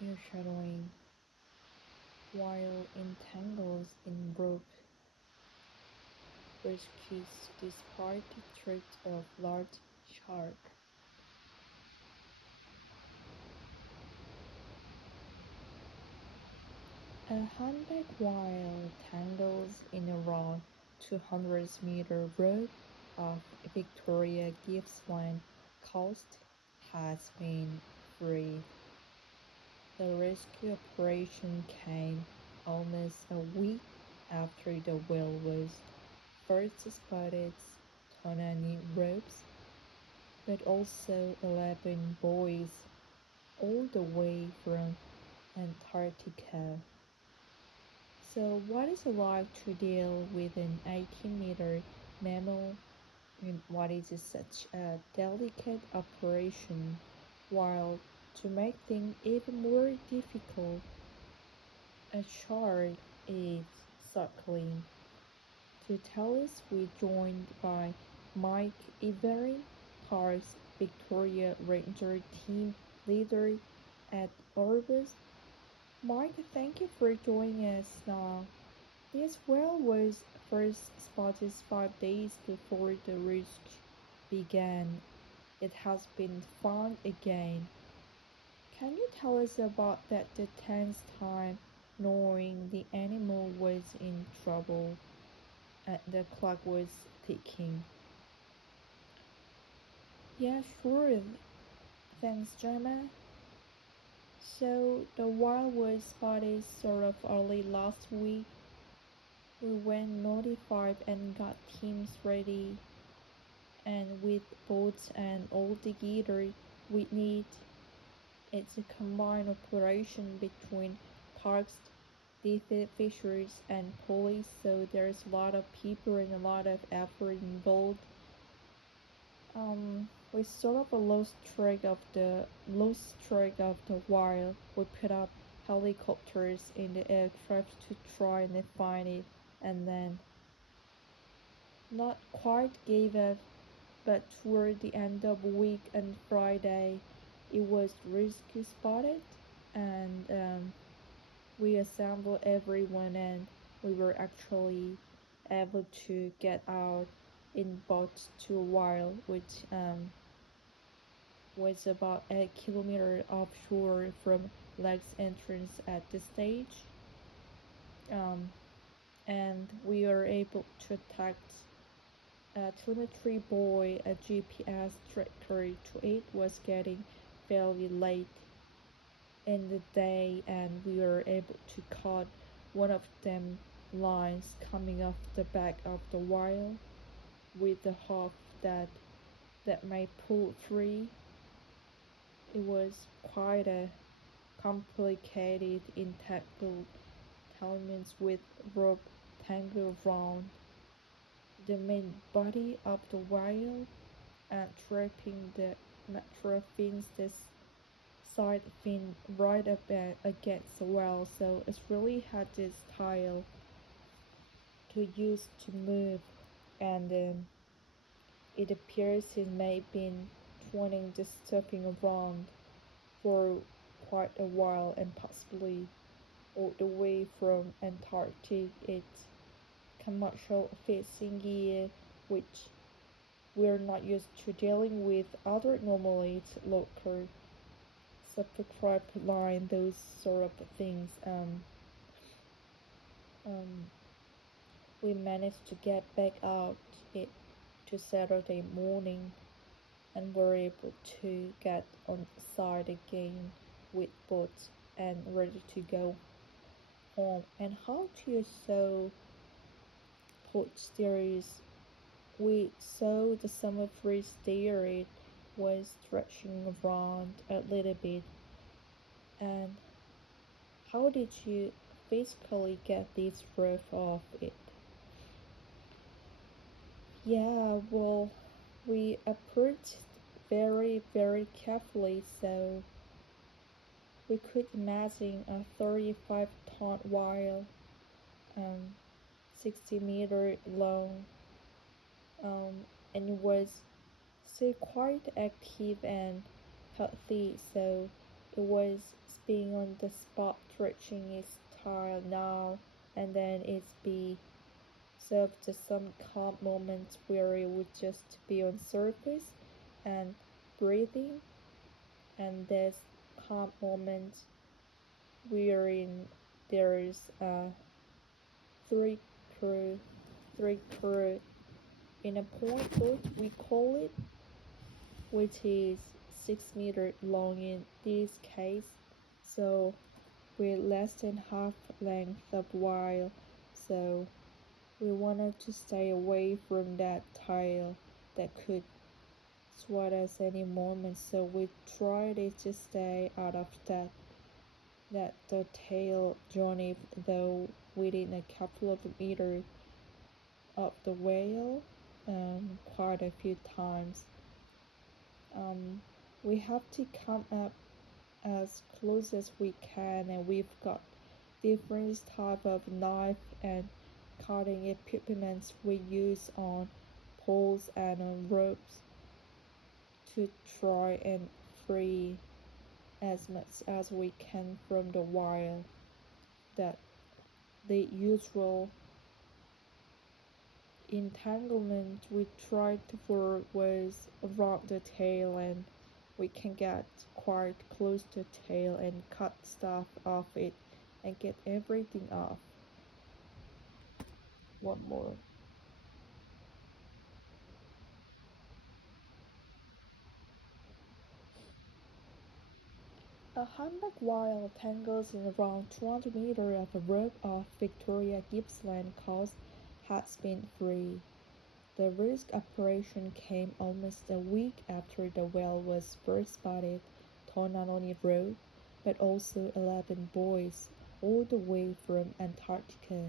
Shadowing while entangled in rope rescues despite the threat of large shark. A humpback whale tangles in a raw 200-meter rope off Victoria Gippsland coast has been freed. The rescue operation came almost a week after the whale was first spotted on any ropes, but also 11 boys all the way from Antarctica. So, what is it like to deal with an 18-meter mammal, and what is such a delicate operation? While to make things even more difficult, a shark is circling. To tell us, we're joined by Mike Everett, Parks Victoria Ranger Team Leader at Orbis. Mike, thank you for joining us now. This whale was first spotted 5 days before the rescue began. It has been found again. Can you tell us about that the tenth time, knowing the animal was in trouble and the clock was ticking? Yeah, sure. Thanks, Gemma. So the whale was spotted sort of early last week. We went notified and got teams ready, and with boats and all the gear we need. It's a combined operation between parks, defense fisheries, and police, so there's a lot of people and a lot of effort involved. We sort of lost track of the while we put up helicopters in the aircraft to try and find it, and then not quite gave up, but toward the end of the week and Friday, it was rescue spotted, and we assembled everyone, and we were actually able to get out in boats to a while, which was about 8 kilometers offshore from lake's entrance at the stage. Um, and we were able to attack a telemetry buoy, a GPS tracker to it was getting fairly late in the day, and we were able to cut one of them lines coming off the back of the wire with the hope that may pull through. It was quite a complicated entangled elements with rope tangled around the main body of the whale and trapping this side fin right up against the wall, so it's really hard this style to use to move, and it appears it may have been trying just surfing around for quite a while and possibly all the way from Antarctic. It's commercial fishing gear which we're not used to dealing with. Other normally it's local subscribe line, those sort of things. Um, we managed to get back out it to Saturday morning and were able to get on side again with boats and ready to go home. And how to sew port steers, we saw the summer freeze there, it was stretching around a little bit. And how did you physically get this roof off it? Yeah, well, we approached very, very carefully, so we could imagine a 35-ton whale, um, 60-meter long, and it was still quite active and healthy, so it was being on the spot stretching its tail now and then it's be served to some calm moments where it would just be on surface and breathing, and this calm moment wherein there's three crew three crew in a point boat we call it, which is 6 meters long in this case, so with less than half length of while, so we wanted to stay away from that tail that could swat us any moment, so we tried to stay out of that the tail journey, though within a couple of meters of the whale quite a few times. We have to come up as close as we can, and we've got different type of knife and cutting equipment we use on poles and on ropes to try and free as much as we can from the wire that the usual entanglement we tried for was around the tail, and we can get quite close to the tail and cut stuff off it and get everything off. One more. A humpback whale tangles in around 200 meters of a rope off Victoria Gippsland coast has been free. The rescue operation came almost a week after the whale was first spotted, towed not only rope, but also 11 boys, all the way from Antarctica.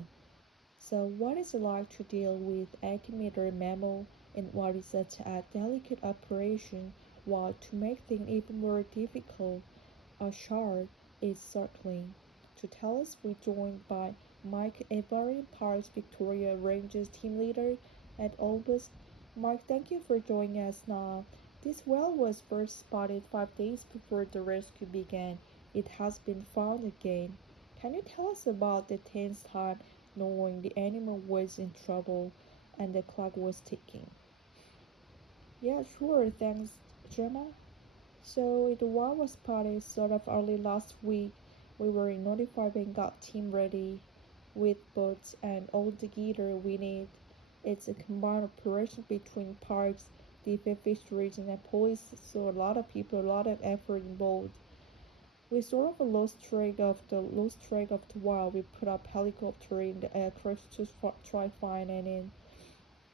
So, what is it like to deal with 80-meter mammal, and what is such a delicate operation? While to make things even more difficult, a shark is circling. To tell us, we're joined by Mike Avery, Parks Victoria Rangers team leader at Albus. Mike, thank you for joining us now. This whale was first spotted 5 days before the rescue began. It has been found again. Can you tell us about the tense time knowing the animal was in trouble and the clock was ticking? Yeah, sure, thanks, Jenna. So the war was spotted sort of early last week. We were notified and got team ready with boats and all the gear we need. It's a combined operation between parks, DFA fisheries and the police, so a lot of people, a lot of effort involved. We sort of lost track of the wild. We put up helicopter in the aircraft to try find any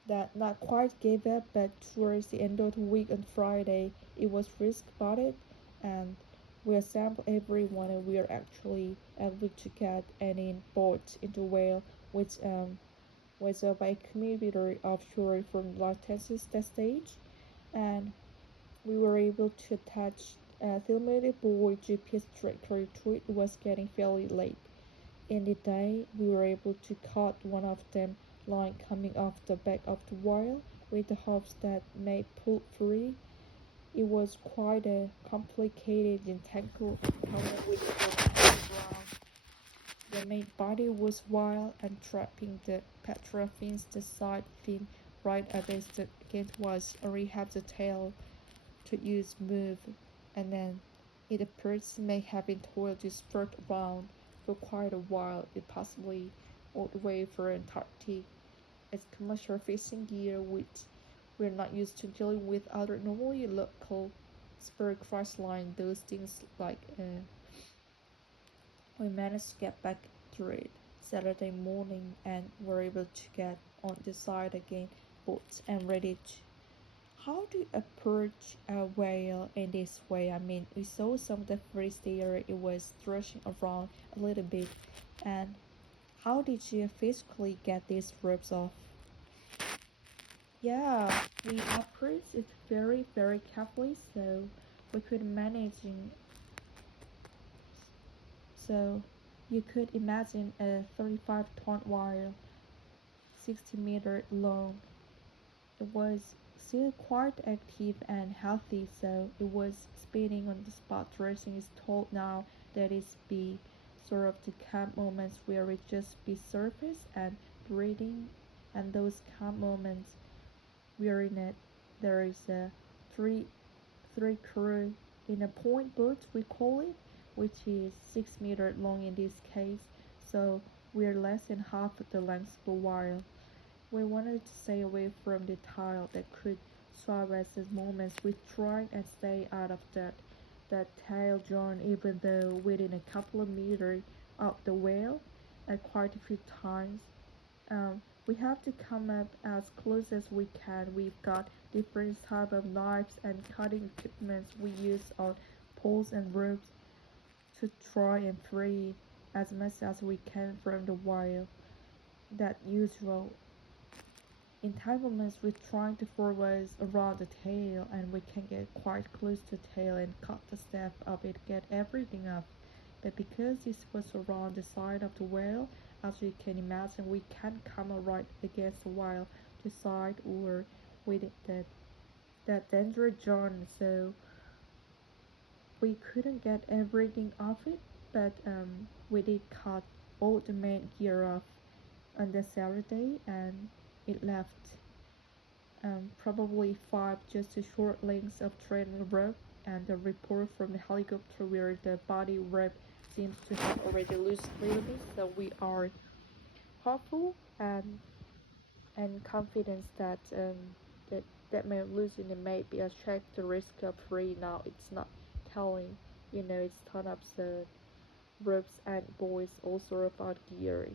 that not quite gave up, but towards the end of the week on Friday, it was risk spotted, and we assembled everyone, and we are actually able to get any boat into whale, which was by a commuter offshore from Los Texas that stage, and we were able to attach a thermometer buoy GPS tracker to it. It was getting fairly late in the day. We were able to cut one of them line coming off the back of the wire with the hooves that may pull free. It was quite a complicated and tangled tunnel with the ground. The main body was wild and trapping the pectoral fins. The side fin right against was already have the tail to use move, and then it appears may have been told to skirt around for quite a while, it possibly all the way for Antarctic. It's commercial fishing gear which we're not used to dealing with other normally local spur cross line, those things like we managed to get back through it Saturday morning and were able to get on the side again, boats and ready to. How do you approach a whale in this way? I mean, we saw some of the first there, it was thrashing around a little bit, and how did you physically get these ropes off? Yeah, we approached it very, very carefully, so we could manage. So you could imagine a 35-ton wire, 60-meter long. It was still quite active and healthy, so it was spinning on the spot. Dressing is told now that is be sort of the calm moments where we just be surface and breathing, and those calm moments where in it there is a three crew in a point boat we call it, which is 6 meters long in this case, so we're less than half of the length of a while. We wanted to stay away from the tile that could swap us as moments. We tried and stay out of that tail zone, even though within a couple of meters of the whale quite a few times. We have to come up as close as we can. We've got different type of knives and cutting equipment we use on poles and ropes to try and free as much as we can from the whale. That usual entanglements with trying to force around the tail, and we can get quite close to the tail and cut the staff of it, get everything off. But because this was around the side of the whale, as you can imagine, we can't come right against the whale, the side or with that dangerous zone, so we couldn't get everything off it. But we did cut all the main gear off on the Saturday, and it left probably five just a short lengths of thread and rope, and the report from the helicopter where the body rope seems to have already loosed a little bit. So we are hopeful and confident that that may losing it may be a check the risk of free. Now it's not telling, it's ton of the ropes and boys all sort of out gear.